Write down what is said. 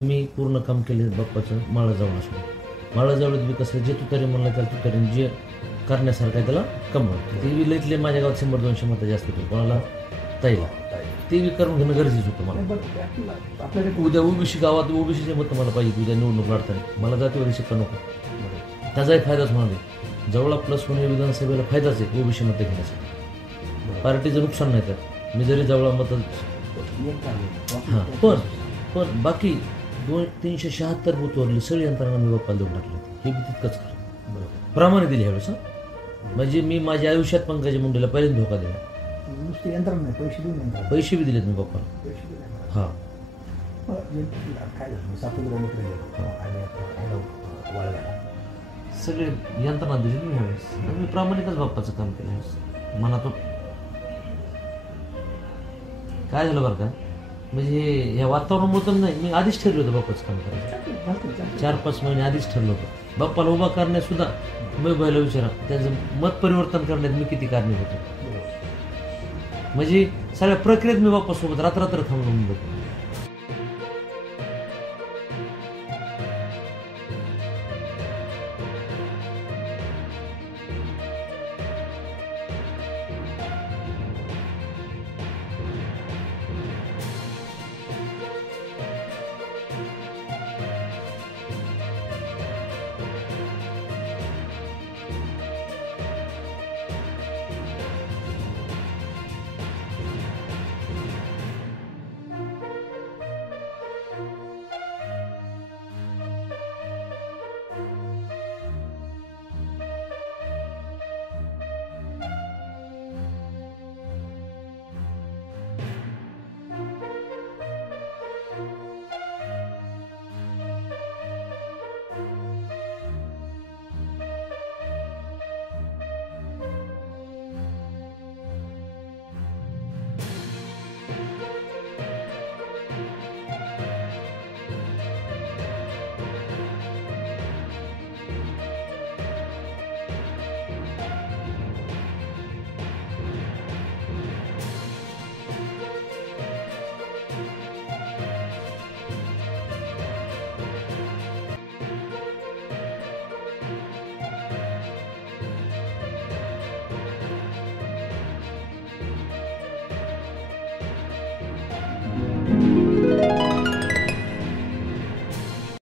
मी पूर्ण काम केले बाप्पाचं माळा जाऊन असतो. माळा जावळीत मी कसं जे तुतारी म्हणलं त्याला तुतारीने जे करण्यासारखं आहे त्याला कमवलं. ते बी लईतले माझ्या गावात 100-200 मतं जास्त होते, कोणाला ताईला ते बी करून घेणं गरजेचं होतं मला. उद्या ओबीसी गावात ओबीसीचे मतं मला पाहिजे उद्या निवडणूक लढताना. मला जातीवादी शिक्का नको, त्याचाही फायदाच होणार आहे. जवळा प्लस होणे विधानसभेला फायदाच आहे ओबीसी मतं घेण्यासाठी. पार्टीचं नुकसान नाही तर मी जरी जवळा मतं हां पण बाकी 376 बूथवरली सगळी यंत्रणा मी बाप्पाला देऊन टाकली होती. हे बी तितकंच खरं प्रमाणे दिली ह्यावेळेस. म्हणजे मी माझ्या आयुष्यात पंकजा मुंडेला पहिल्यांदा धोका दिला. नुसते यंत्रणा नाही, पैसे देऊन पैसे बी दिलेत मी बाप्पाला. हां काय झालं 7 किलोमीटर सगळे यंत्रणा दिली मी ह्यावेळेस. मी प्रामाणिकच बाप्पाचं काम केलं ह्यावेळेस मनातून. काय झालं बरं का, म्हणजे ह्या वातावरणामुळे तर नाही, मी आधीच ठरलं होतं बाप्पाचं काम करायचं. 4-5 महिने आधीच ठरलं होतं. बाप्पाला उभा करण्यात सुद्धा मी बैला विचारा त्याचं मत परिवर्तन करण्यात मी किती कारणीभूत होतो. म्हणजे सगळ्या प्रक्रियेत मी बाप्पासोबत रात्र थांबून होतो.